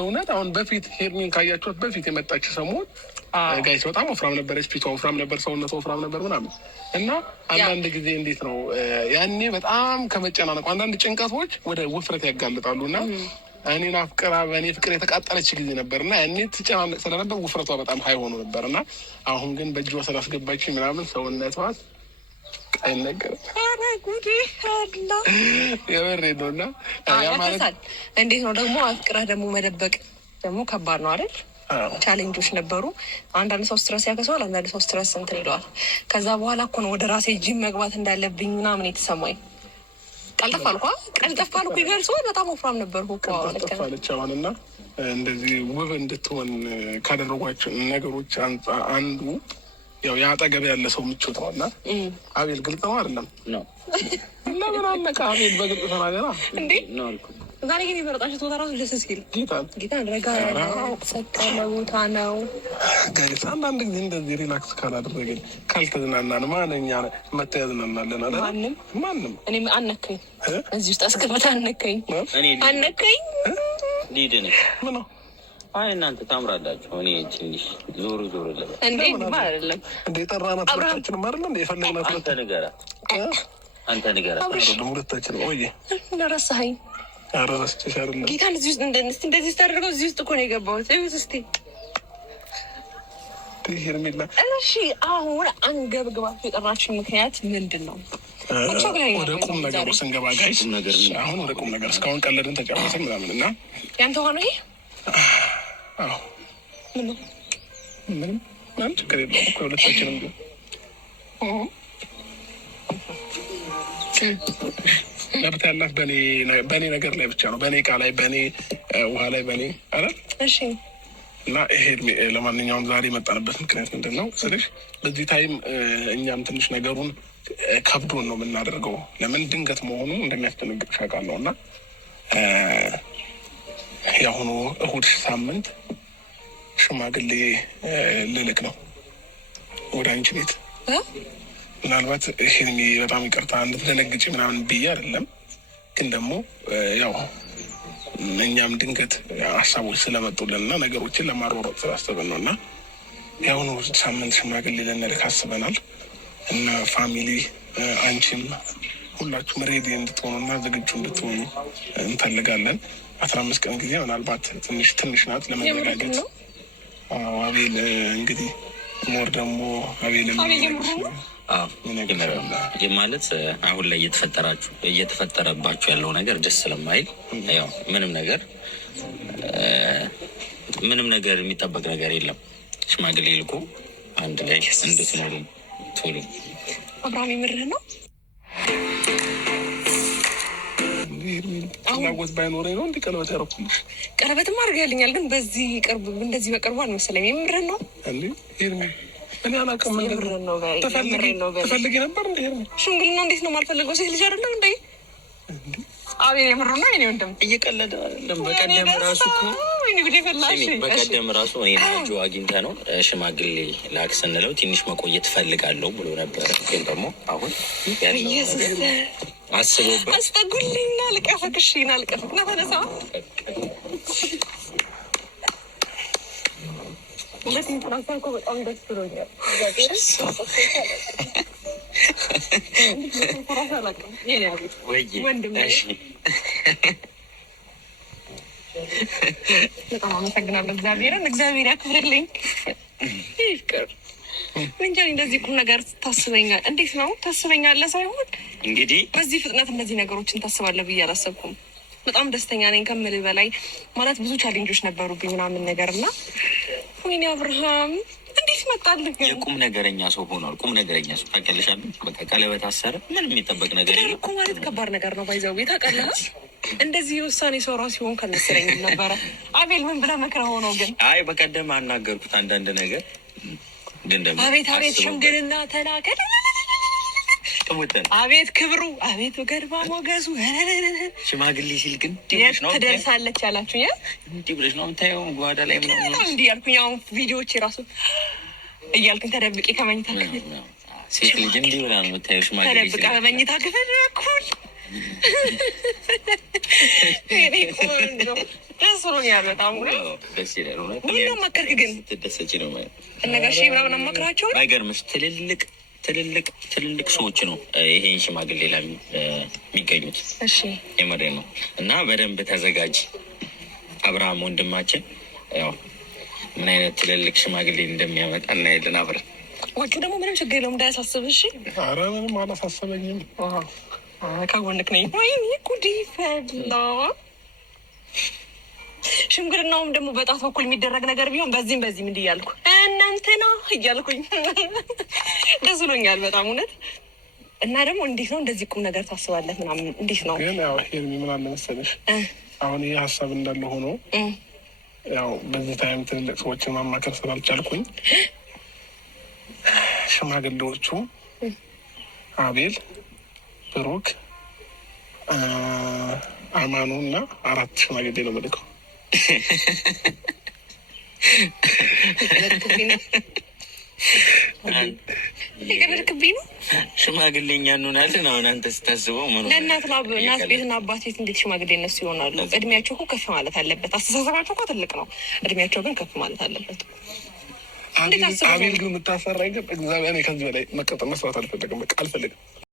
እውነት አሁን በፊት ሄርሚን ካያችኋት በፊት የመጣች ሰሞን ጋይስ በጣም ወፍራም ነበረች። ፊቷ ወፍራም ነበር፣ ሰውነቷ ወፍራም ነበር ምናምን እና አንዳንድ ጊዜ እንዴት ነው ያኔ በጣም ከመጨናነቁ አንዳንድ ጭንቀቶች ወደ ውፍረት ያጋልጣሉ እና እኔን አፍቅራ በእኔ ፍቅር የተቃጠለች ጊዜ ነበር እና ያኔ ትጨናነቅ ስለነበር ውፍረቷ በጣም ሀይ ሆኖ ነበር እና አሁን ግን በእጇ ስላስገባች ምናምን ሰውነቷ አይነገርም። ኧረ ጉዴ አላ የበሬ ነው እና ያማለት እንዴት ነው ደግሞ አፍቅረህ ደግሞ መደበቅ ደግሞ ከባድ ነው አይደል? ቻሌንጆች ነበሩ። አንዳንድ ሰው ስትረስ ያከሰዋል፣ አንዳንድ ሰው ስትረስ እንትን ይለዋል። ከዛ በኋላ እኮ ነው ወደ ራሴ ጂም መግባት እንዳለብኝ ምናምን የተሰማኝ። ቀልጠፍ አልኩ ይገልጸዋል። በጣም ወፍራም ነበርኩ እኮ አለች። አሁን እና እንደዚህ ውብ እንድትሆን ካደረጓቸው ነገሮች አንዱ ያው የአጠገብ ያለ ሰው ምቾት ነው እና አቤል ግልጽ ነው አይደለም ነው ለምን አነቃ አቤል በግልጽ ተናገራ እንዴ ነው አልኩ። ዛሬ ግን የመረጣችሁት ቦታ ራሱ ደስ ሲል ጌታ ረጋ ሰቀለ ቦታ ነው። ጋይስ አንዳንድ ጊዜ እንደዚህ ሪላክስ ካላደረገኝ ካልተዝናናን ማንኛ መታ ያዝናናለን አለ ማንም እኔ አነከኝ እዚህ ውስጥ አስቀምጣ አነከኝ ሊድን ምን ነው አይ እናንተ ታምራላችሁ። እኔ ትንሽ ዞር ለበ እንዴ አይደለም እንዴ ጠራናት ሁለታችንም አይደለም እንዴ የፈለግናት አንተ ንገራት ሁለታችን ወይ እንደረሳኸኝ አረሳችሽ አይደለም ጌታን እዚህ ውስጥ እንደዚህ ታደርገው እዚህ ውስጥ እኮ ነው የገባሁት። እዩት እስቲ ሄርሜላ። እሺ አሁን አንገብግባችሁ የጠራችን ምክንያት ምንድን ነው? ወደ ቁም ነገሩ ስንገባ ጋይስ አሁን ወደ ቁም ነገር እስካሁን ቀለድን ተጫወትን ምናምን እና ያንተ ሆኖ ይሄ ምንም ችግር የለውም እኮ ሁለታችንም ቢሆን መብት ያላት በእኔ ነገር ላይ ብቻ ነው። በእኔ እቃ ላይ፣ በእኔ ውሃ ላይ፣ በእኔ አረ እሺ። እና ይሄ ለማንኛውም ዛሬ የመጣንበት ምክንያት ምንድን ነው ስልሽ በዚህ ታይም እኛም ትንሽ ነገሩን ከብዶን ነው የምናደርገው። ለምን ድንገት መሆኑ እንደሚያስደነግጥሽ አውቃለሁ እና የአሁኑ እሁድ ሳምንት ሽማግሌ ልልክ ነው ወደ አንቺ ቤት። ምናልባት ይሄን በጣም ይቅርታ እንድትደነግጪ ምናምን ብዬ አይደለም፣ ግን ደግሞ ያው እኛም ድንገት ሀሳቦች ስለመጡልን እና ነገሮችን ለማሯሯጥ ስላሰብን ነው እና የአሁኑ ሳምንት ሽማግሌ ልንልክ አስበናል እና ፋሚሊ አንቺም ሁላችሁም ሬዲ እንድትሆኑ እና ዝግጁ እንድትሆኑ እንፈልጋለን። 15 ቀን ጊዜ ምናልባት ትንሽ ናት ለመዘጋጀት። አቤል እንግዲህ ሞር ደግሞ አቤል ማለት አሁን ላይ እየተፈጠረባችሁ ያለው ነገር ደስ ስለማይል ያው ምንም ነገር የሚጠበቅ ነገር የለም። ሽማግሌ ልኮ አንድ ላይ እንድትኖሩ ቶሎ አብርሃም የምርህ ነው። ፍላጎት ባይኖረኝ ነው እንዲህ ቀለበት ያደረኩልሽ። ቀለበትም አድርገህልኛል፣ ግን በዚህ እንደዚህ በቅርቡ አልመሰለኝም። የምርህን ነው እንዴ? ሄርሜ እኔ አላውቅም። ትፈልጊ ነበር እንደ ሄርሜ? ሽምግልና እንዴት ነው የማልፈልገው? ሴት ልጅ አይደለም እንዴ? አቤል የምር ነው። እኔ ወንድም እየቀለደ አይደለም። በቀደም ራሱ እኔ ናጁ አግኝተ ነው ሽማግሌ ላክ ስንለው ትንሽ መቆየት ፈልጋለሁ ብሎ ነበረ። ግን ደግሞ አሁን አስቦበት አስጠጉልኝና ልቀፈክሽና ልቀፈክ ና ተነሳ ሁለትም ትራንሳልኮ በጣም ደስ ብሎኛል። በጣም አመሰግናለሁ። እግዚአብሔር ያክብርልኝ። ይፍቅር እንጃ እንደዚህ ቁም ነገር ታስበኛል። እንዴት ነው ታስበኛለህ? ሳይሆን እንግዲህ በዚህ ፍጥነት እንደዚህ ነገሮችን ታስባለህ ብዬ አላሰብኩም። በጣም ደስተኛ ነኝ ከምልህ በላይ። ማለት ብዙ ቻሌንጆች ነበሩብኝ ምናምን ነገር እና ወይኔ አብርሃም እንዴት መጣልህ? የቁም ነገረኛ ሰው ሆኗል። ቁም ነገረኛ ሰው ታውቂያለሽ። በቃ ቀለበት አሰረ። ምንም የሚጠበቅ ነገር የለም እኮ ማለት ከባድ ነገር ነው። ባይዘው ቤት ታውቃለህ። እንደዚህ ውሳኔ ሰው ራሱ ሲሆን ካልመሰለኝ ነበረ። አቤል ምን ብለህ መክረህ ሆነው ግን አይ በቀደም አናገርኩት አንዳንድ ነገር ግን ደግሞ አቤት ሽምግልና ተላከ። አቤት ክብሩ፣ አቤት ገርባ ሞገሱ። ሽማግሌ ሲል ግን ትደርሳለች ያላችሁኝ እንዲህ ብለሽ ነው የምታየው። ጓዳ ላይ ምናምን እንዲህ ያልኩኝ አሁን ቪዲዮዎች የራሱ እያልኩኝ ተደብቄ ከመኝታ ክፍል ሴት ልጅ እንዲህ ብላ ነው የምታየው። ሽማግሌ ተደብቃ ከመኝታ ክፍል እኩል ደስ ብሎኛል በጣም ደስ ይላል። ምነው መከርክ ግን ስትደሰች ነው እነጋሽ ምናምን አማክራቸው አይገርምሽ? ትልልቅ ሰዎች ነው ይሄን ሽማግሌ ላይ የሚገኙት። እሺ የመሬ ነው እና በደንብ ተዘጋጅ አብርሃም ወንድማችን። ያው ምን አይነት ትልልቅ ሽማግሌ እንደሚያመጣ እናያለን አብረን። ወጪ ደግሞ ምንም ችግር የለውም እንዳያሳስብ። እሺ ኧረ ምንም አላሳሰበኝም። ከጎንክ ነኝ። ወይኔ ጉድ ፈላ። ሽምግልናውም ደግሞ በጣት በኩል የሚደረግ ነገር ቢሆን በዚህም እንዲህ እያልኩ እናንተና እያልኩኝ ደስ ብሎኛል በጣም እውነት። እና ደግሞ እንዴት ነው እንደዚህ ቁም ነገር ታስባለህ ምናምን እንዴት ነው? ግን ያው ሄርሚ ምን አለ መሰለሽ አሁን ይህ ሀሳብ እንዳለ ሆኖ ያው በዚህ ታይም ትልልቅ ሰዎችን ማማከር ስላልቻልኩኝ ሽማግሌዎቹ አቤል፣ ብሩክ፣ አማኑ እና 4 ሽማግሌ ነው የምልከው። የቀለድክብኝ ነው። ሽማግሌኛ እንሆናለን። አሁን አንተ ስታስበው ለእናት ቤትና አባት ቤት እንዴት ሽማግሌ እነሱ ይሆናሉ? እድሜያቸው እኮ ከፍ ማለት አለበት። አስተሳሰባቸው እኮ ትልቅ ነው። እድሜያቸው ግን ከፍ ማለት አለበት። አቤል ግን የምታሰራኝ ግን እግዚአብሔር ከዚህ በላይ መቀጠል መስራት አልፈልግም። በቃ አልፈልግም።